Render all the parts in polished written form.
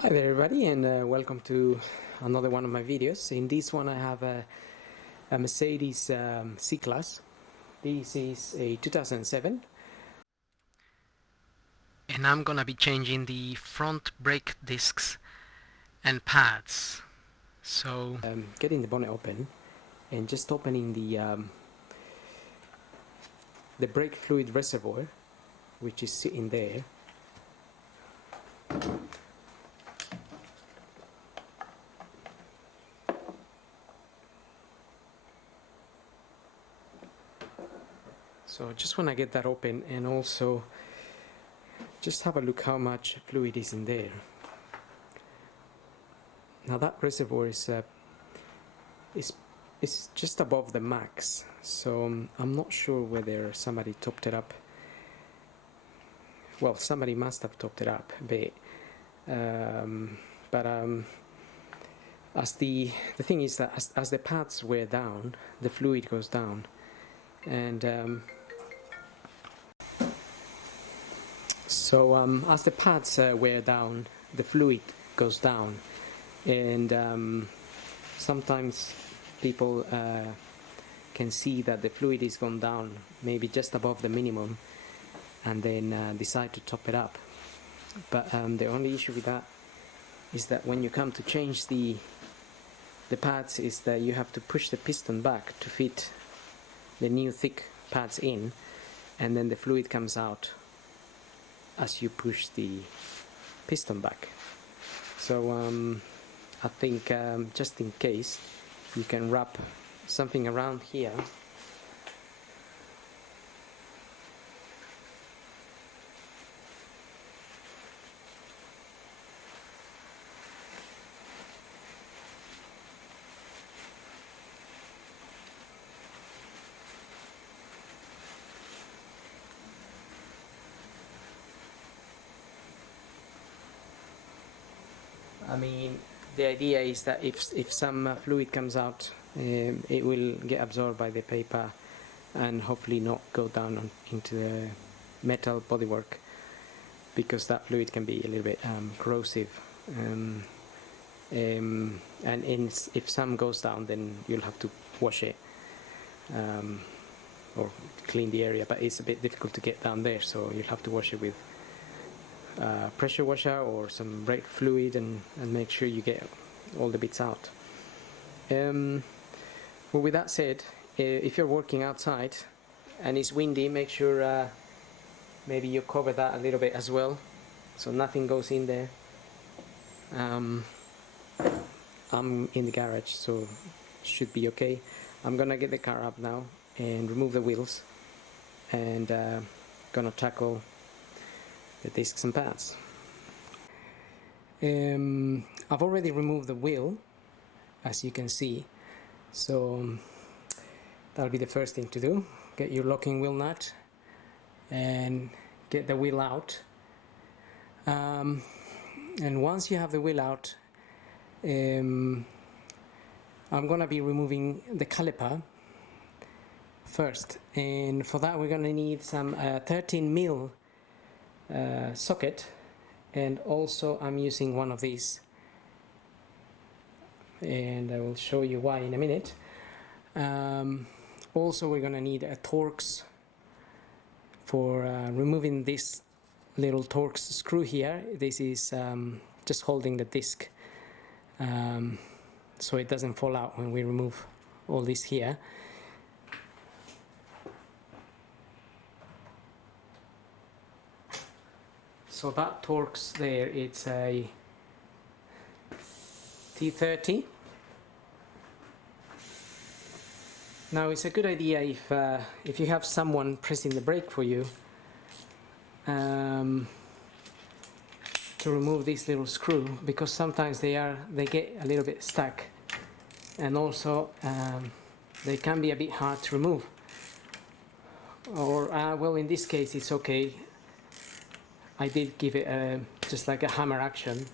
Hi there everybody, and welcome to another one of my videos. In this one I have a Mercedes C-Class. This is a 2007 and I'm gonna be changing the front brake discs and pads. So getting the bonnet open and just opening the brake fluid reservoir, which is sitting there. So just want to get that open and also just have a look how much fluid is in there. Now that reservoir is just above the max, so I'm not sure whether somebody topped it up. Well, somebody must have topped it up a bit, but as the thing is that as the pads wear down, the fluid goes down, and so as the pads wear down, the fluid goes down, and sometimes people can see that the fluid is gone down maybe just above the minimum and then decide to top it up. But the only issue with that is that when you come to change the pads is that you have to push the piston back to fit the new thick pads in, and then the fluid comes out as you push the piston back. So I think just in case, you can wrap something around here I mean, the idea is that if some fluid comes out, it will get absorbed by the paper and hopefully not go down into the metal bodywork, because that fluid can be a little bit corrosive. And if some goes down, then you'll have to wash it or clean the area, but it's a bit difficult to get down there, so you'll have to wash it with pressure washer or some brake fluid and make sure you get all the bits out. Well, with that said, if you're working outside and it's windy, make sure maybe you cover that a little bit as well, so nothing goes in there. I'm in the garage, so should be okay. I'm gonna get the car up now and remove the wheels, and gonna tackle the discs and pads. I've already removed the wheel, as you can see, so that'll be the first thing to do. Get your locking wheel nut and get the wheel out, and once you have the wheel out, I'm gonna be removing the caliper first, and for that we're gonna need some 13mm socket, and also I'm using one of these, and I will show you why in a minute. Also we're gonna need a Torx for removing this little Torx screw here. This is just holding the disc so it doesn't fall out when we remove all this here. So that Torx there, it's a T30. Now it's a good idea if you have someone pressing the brake for you to remove this little screw, because sometimes they get a little bit stuck, and also they can be a bit hard to remove. Or well, in this case it's okay. I did give it just like a hammer action,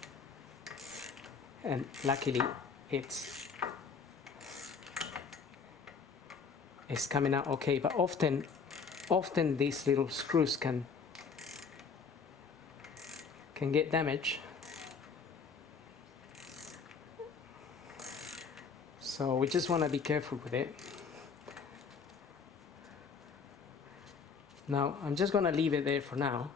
and luckily it's coming out okay. But often these little screws can get damaged, So we just want to be careful with it. Now I'm just going to leave it there for now,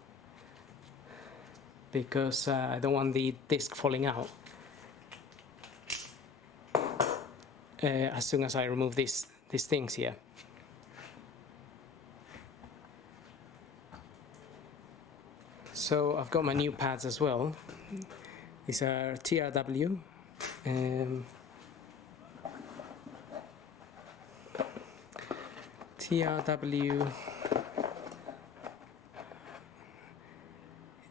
because I don't want the disc falling out as soon as I remove these things here. So I've got my new pads as well. These are TRW. TRW.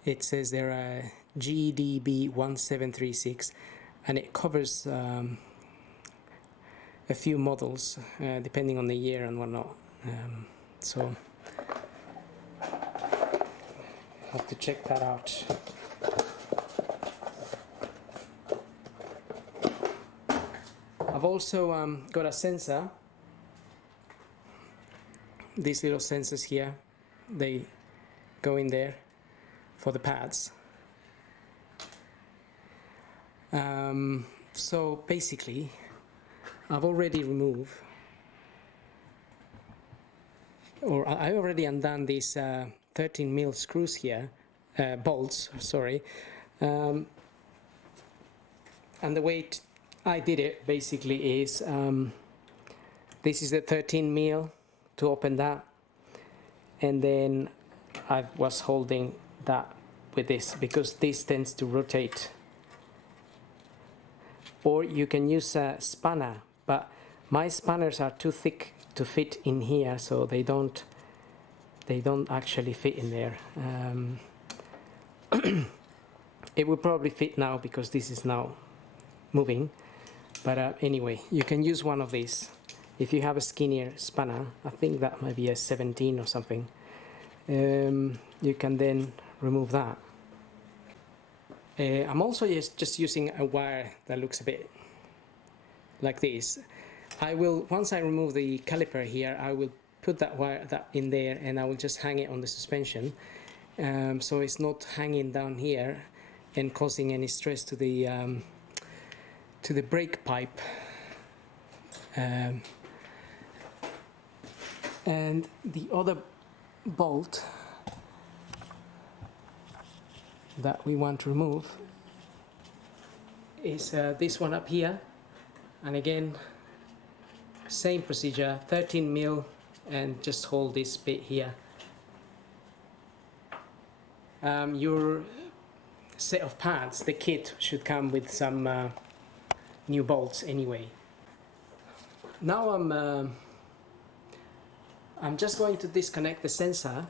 It says they're a GDB1736, and it covers a few models depending on the year and whatnot. So I have to check that out. I've also got a sensor. These little sensors here, they go in there for the pads. So basically, I've already removed, or I already undone these 13mm screws here, bolts, sorry. And the way I did it basically is, this is the 13mm to open that, and then I was holding that with this because this tends to rotate. Or you can use a spanner, but my spanners are too thick to fit in here, so they don't actually fit in there. It will probably fit now because this is now moving, but anyway, you can use one of these. If you have a skinnier spanner, I think that might be a 17 or something, you can then remove that. I'm also just using a wire that looks a bit like this. I will, once I remove the caliper here, I will put that wire in there, and I will just hang it on the suspension, so it's not hanging down here and causing any stress to the brake pipe. And the other bolt that we want to remove is this one up here, and again same procedure, 13mm, and just hold this bit here. Your set of pads, the kit, should come with some new bolts anyway. Now I'm just going to disconnect the sensor.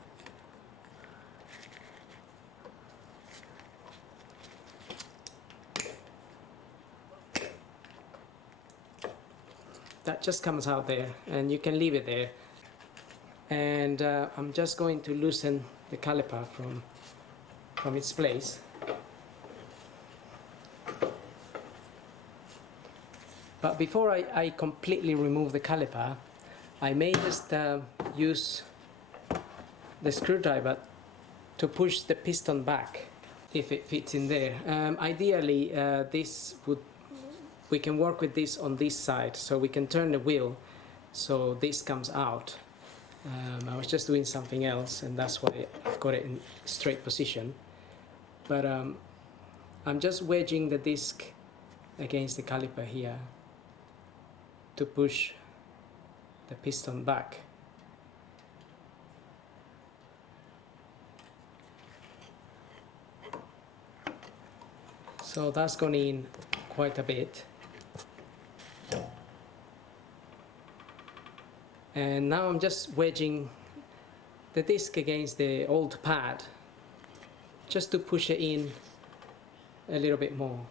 That just comes out there, and you can leave it there. And I'm just going to loosen the caliper from its place. But before I completely remove the caliper, I may just use the screwdriver to push the piston back if it fits in there. Ideally, we can work with this on this side, so we can turn the wheel so this comes out. I was just doing something else, and that's why I've got it in straight position. But I'm just wedging the disc against the caliper here to push the piston back. So that's gone in quite a bit. And now I'm just wedging the disc against the old pad just to push it in a little bit more.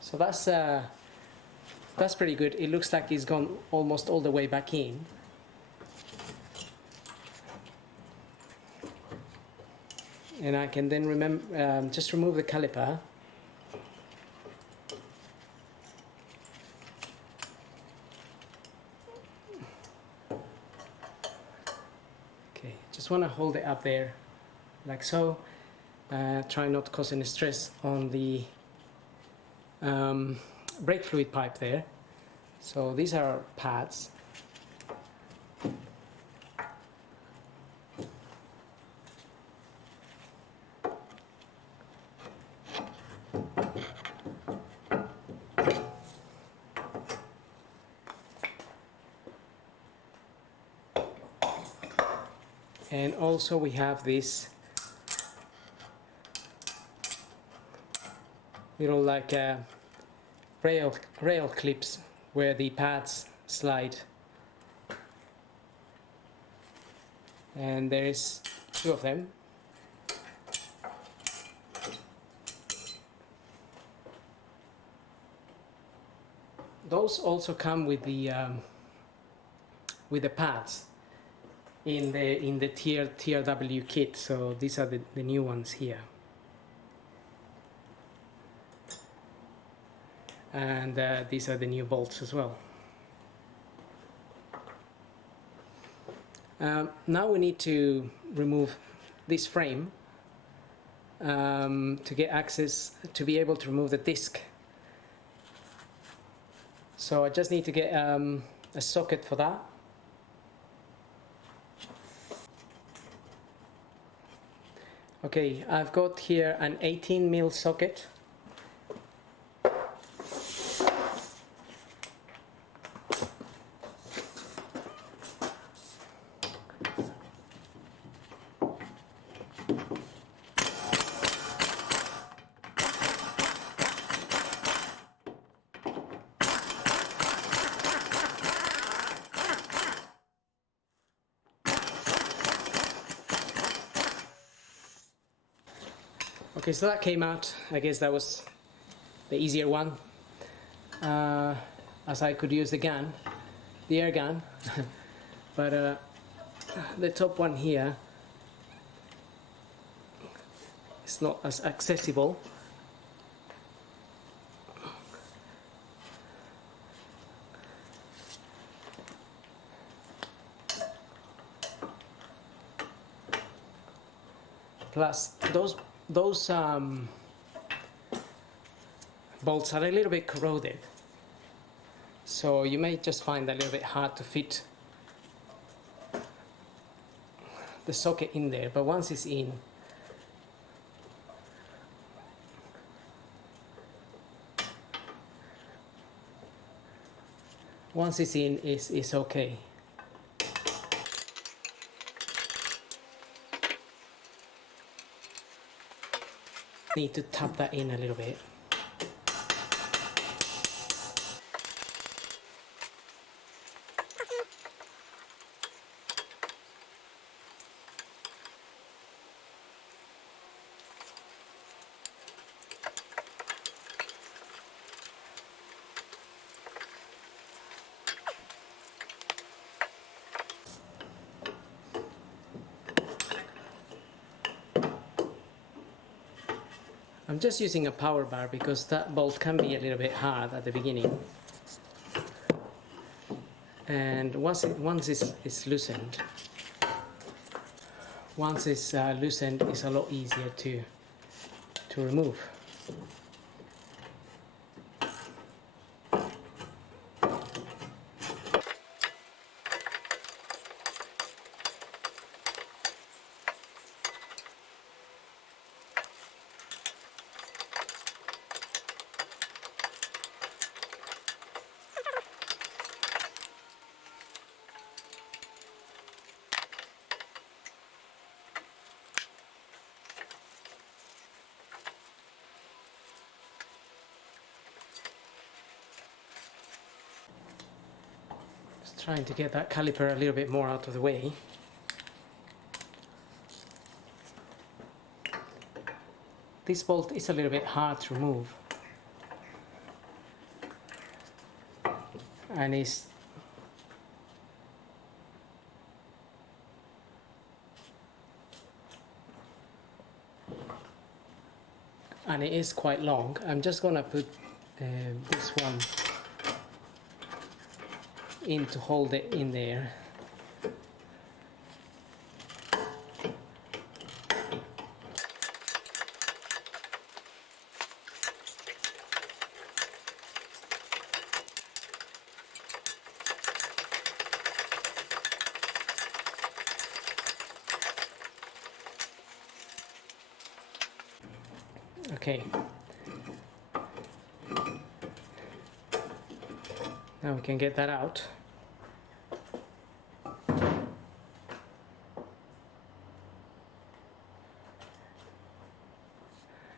So that's pretty good. It looks like it's gone almost all the way back in. And I can then just remove the caliper. just want to hold it up there like so. Try not to cause any stress on the brake fluid pipe there. So these are pads. And also we have this little like rail clips where the pads slide, and there is 2 of them. Those also come with the pads in the TRW kit, so these are the new ones here. And these are the new bolts as well. Now we need to remove this frame to get access to be able to remove the disc. So I just need to get a socket for that. Okay, I've got here an 18mm socket. Okay, so that came out. I guess that was the easier one, as I could use the air gun, but the top one here is not as accessible. Plus those bolts are a little bit corroded, so you may just find it a little bit hard to fit the socket in there, but once it's in, it's okay. Need to tap that in a little bit. I'm just using a power bar because that bolt can be a little bit hard at the beginning, and once it's loosened, it's a lot easier to remove. Trying to get that caliper a little bit more out of the way. This bolt is a little bit hard to remove, and it is quite long. I'm just gonna put this one in to hold it in there. Okay. Now we can get that out.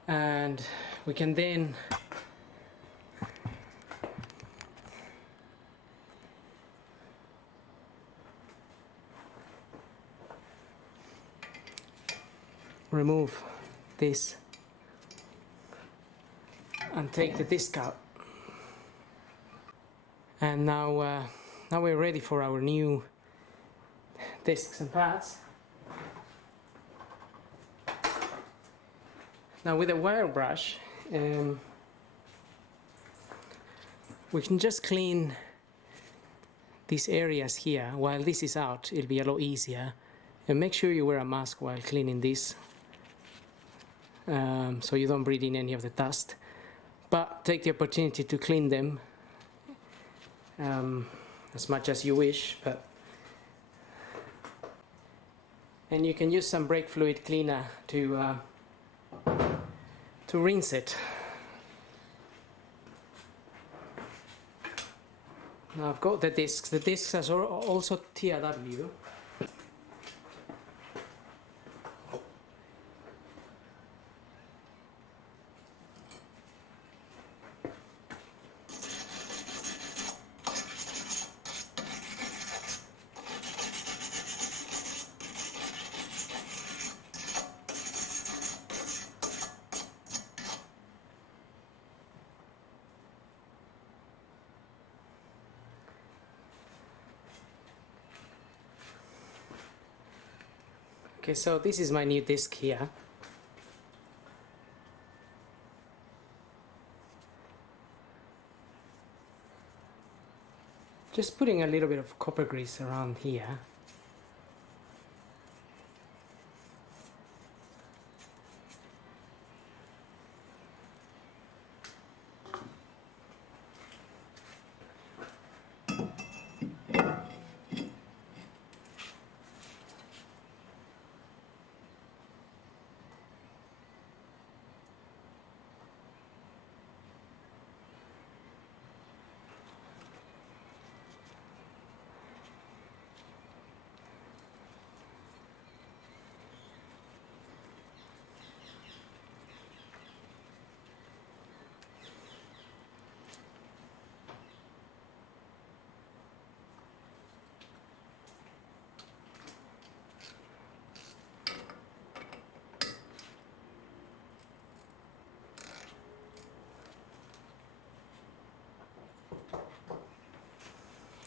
And we can then remove this and take the disc out. And now we're ready for our new discs and pads. Now with a wire brush, we can just clean these areas here. While this is out, it'll be a lot easier. And make sure you wear a mask while cleaning this, so you don't breathe in any of the dust. But take the opportunity to clean them as much as you wish. And you can use some brake fluid cleaner to rinse it. Now I've got the discs. The discs are also TRW. Okay, so this is my new disc here. Just putting a little bit of copper grease around here.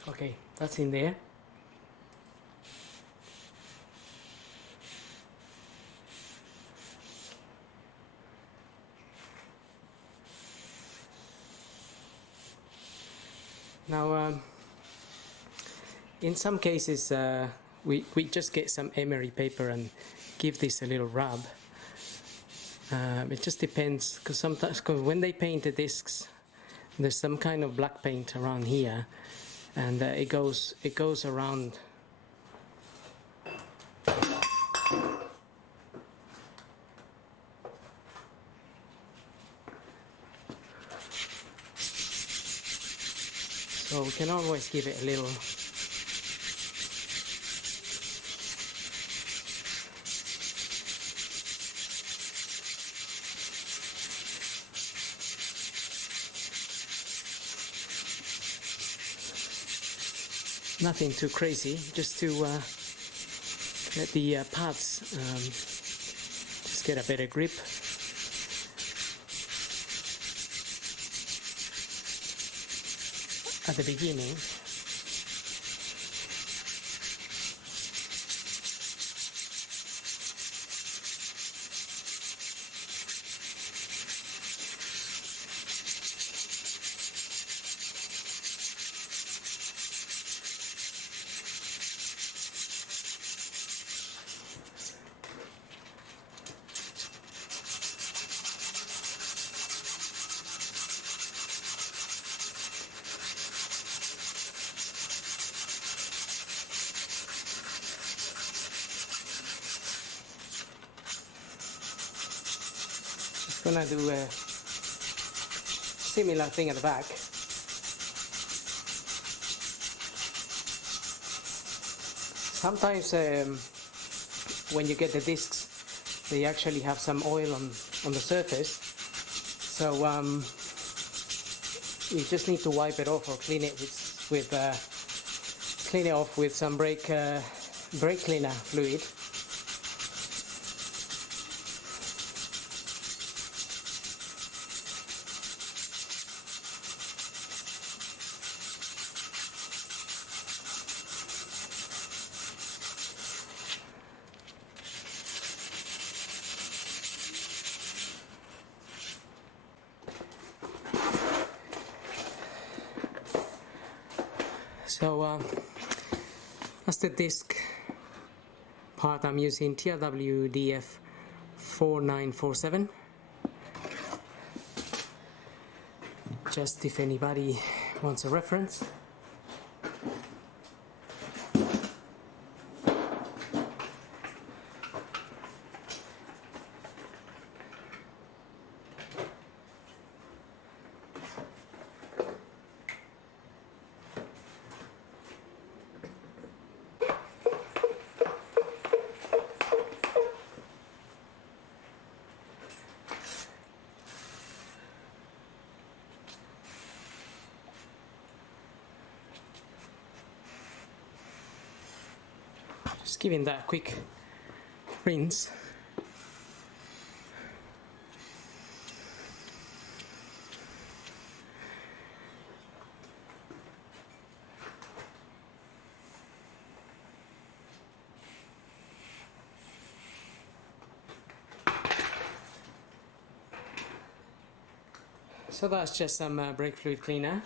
Okay, that's in there. Now, in some cases, we just get some emery paper and give this a little rub. It just depends, because sometimes when they paint the discs, there's some kind of black paint around here, and it goes around. So we can always give it a little. Nothing too crazy, just to let the pads just get a better grip. At the beginning. gonna do a similar thing at the back. Sometimes when you get the discs, they actually have some oil on the surface, so you just need to wipe it off or clean it with clean it off with some brake cleaner fluid. So that's the disc part. I'm using TRW 4947. Just if anybody wants a reference. Just giving that a quick rinse. So that's just some brake fluid cleaner.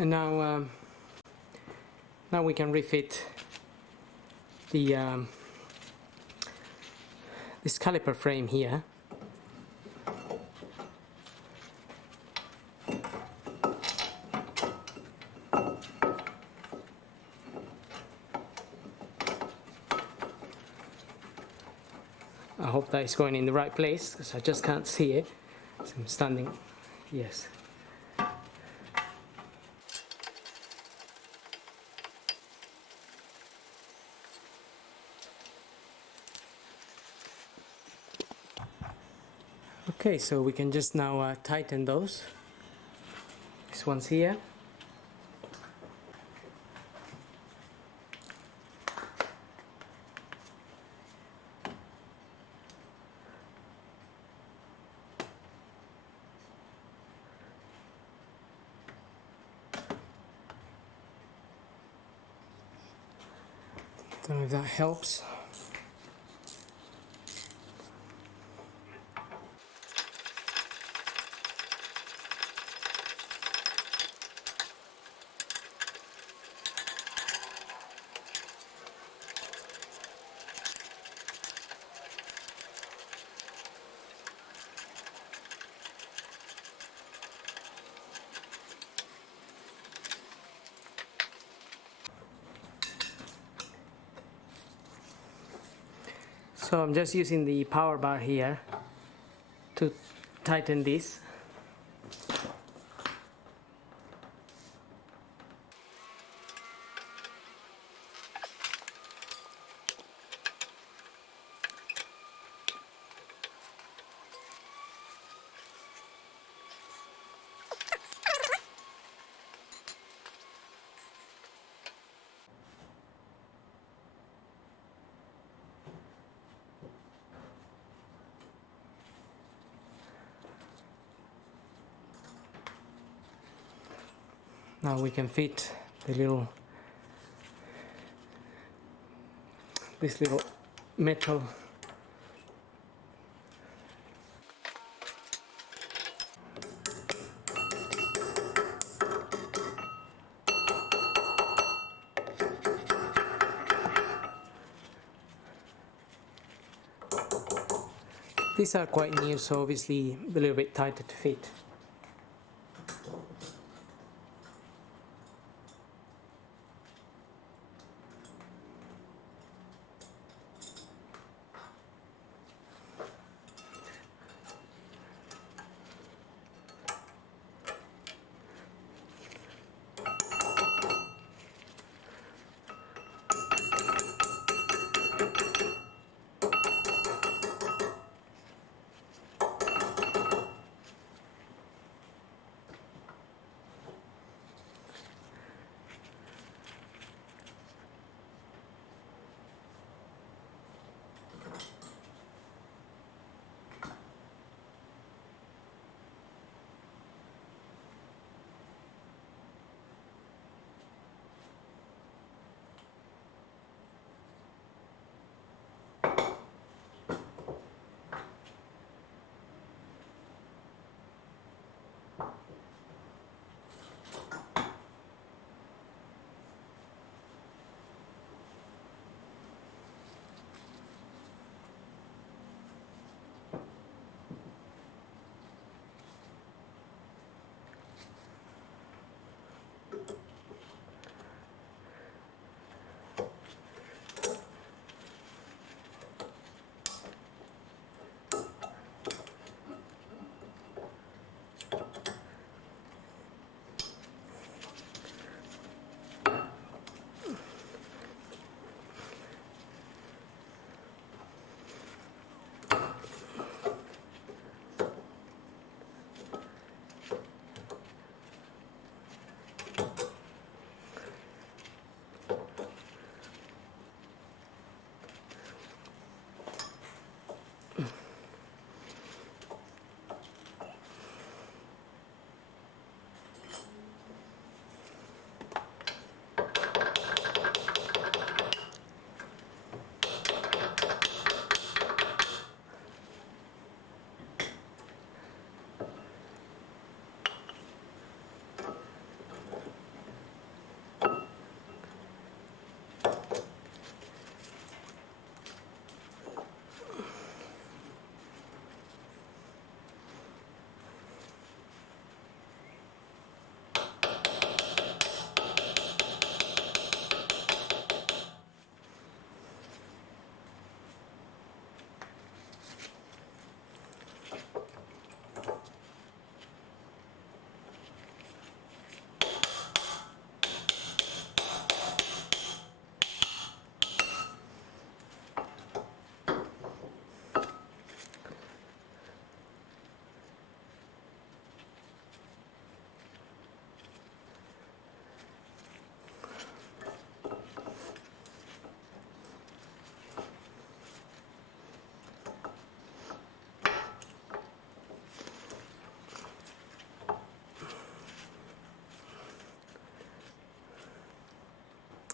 And now we can refit the this caliper frame here. I hope that it's going in the right place because I just can't see it. So I'm standing. Yes. Okay, so we can just now tighten those. This one's here. Don't know if that helps. So I'm just using the power bar here to tighten this. Now we can fit the this little metal These are quite new, so obviously a little bit tighter to fit.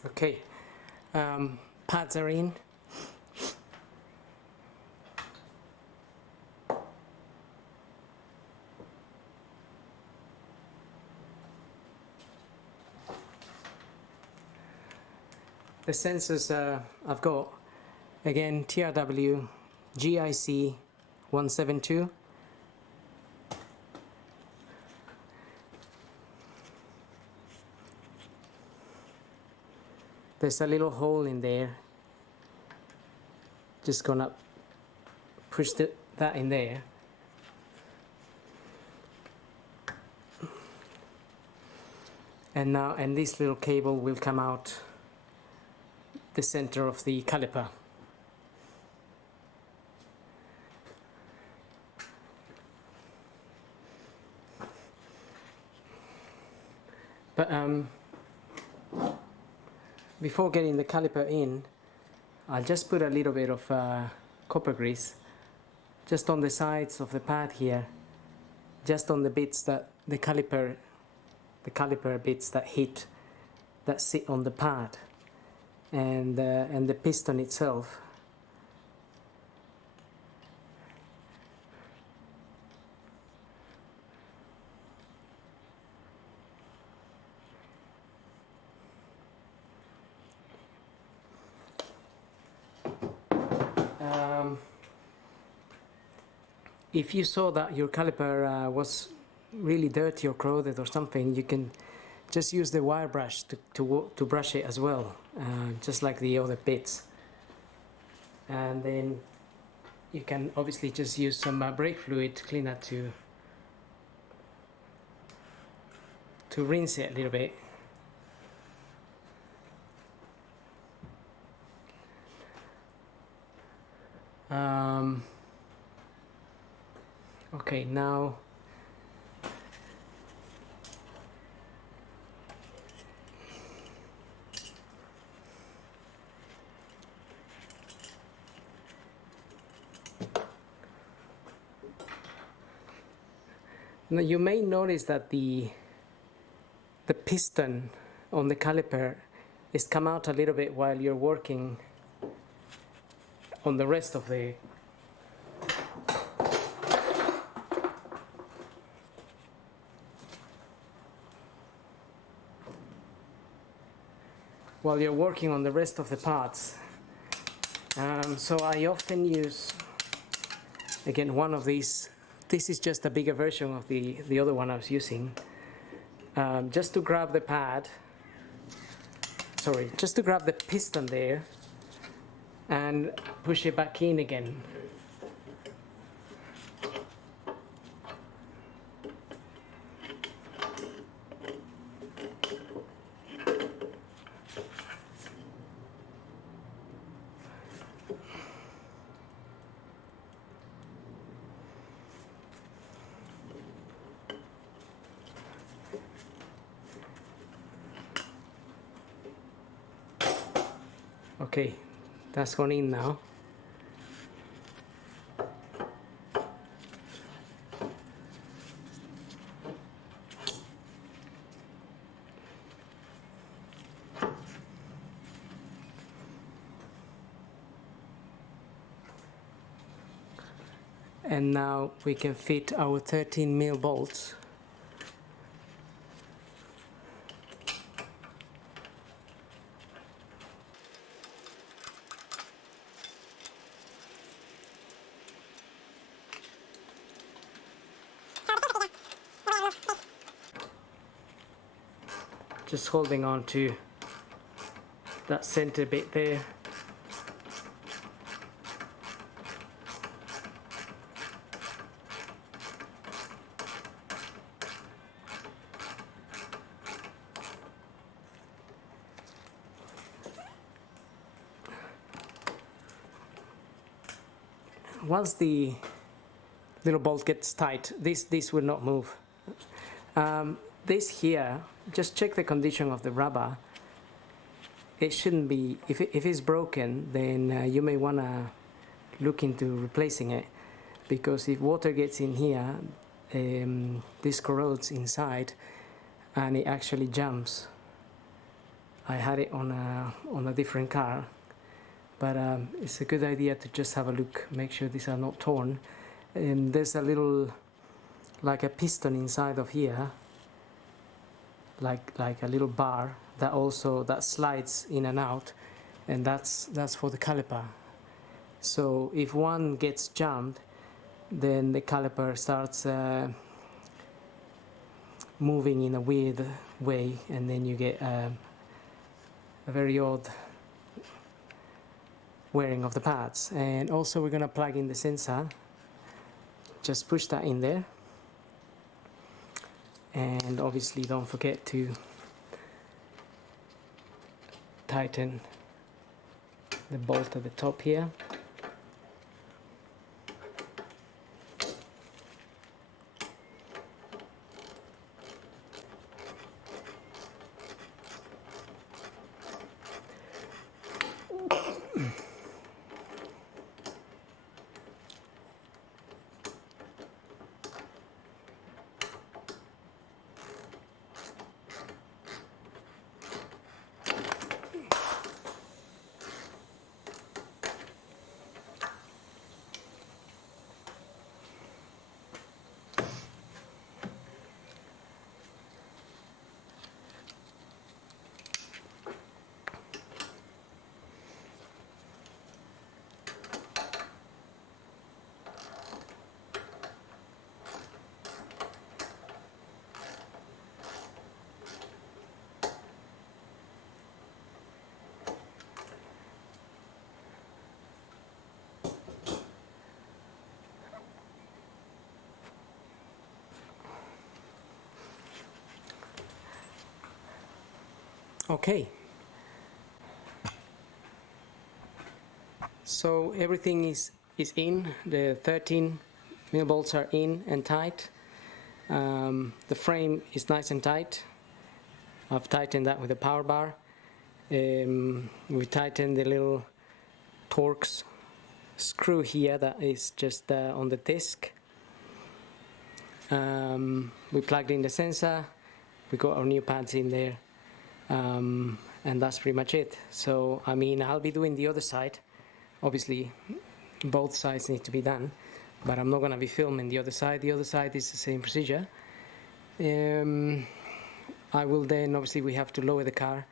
Okay, pads are in. The sensors I've got, again, TRW GIC 172. There's a little hole in there. Just gonna push that in there. And this little cable will come out the center of the caliper. But before getting the caliper in, I'll just put a little bit of copper grease just on the sides of the pad here, just on the bits that the caliper bits that sit on the pad, and the piston itself. if you saw that your caliper was really dirty or corroded or something, you can just use the wire brush to brush it as well, just like the other bits. And then you can obviously just use some brake fluid cleaner to rinse it a little bit. Okay, now you may notice that the piston on the caliper is come out a little bit while you're working on the rest of the parts. So I often use, again, one of these. This is just a bigger version of the other one I was using. Just to grab the pad, just to grab the piston there and push it back in again. Okay, that's gone in now. And now we can fit our 13mm bolts. Just holding on to that center bit there. Once the little bolt gets tight, this will not move. This here, just check the condition of the rubber. It shouldn't be, if it's broken, then you may want to look into replacing it, because if water gets in here, this corrodes inside and it actually jumps. I had it on a different car, but it's a good idea to just have a look, make sure these are not torn. There's a little, like a piston inside of here, like a little bar that slides in and out, and that's for the caliper. So if one gets jammed, then the caliper starts moving in a weird way, and then you get a very odd wearing of the pads. And also we're going to plug in the sensor. Just push that in there, and obviously don't forget to tighten the bolt at the top here. Okay, so everything is in. The 13 mil bolts are in and tight. The frame is nice and tight. I've tightened that with a power bar. We tightened the little Torx screw here that is just on the disc. We plugged in the sensor. We got our new pads in there. And that's pretty much it. So I mean, I'll be doing the other side. Obviously both sides need to be done, but I'm not going to be filming the other side. The other side is the same procedure. I will then, obviously we have to lower the car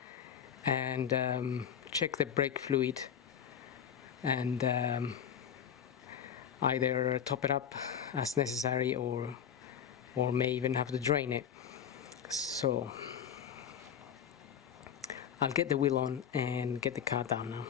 and check the brake fluid and either top it up as necessary or may even have to drain it. So I'll get the wheel on and get the car down now.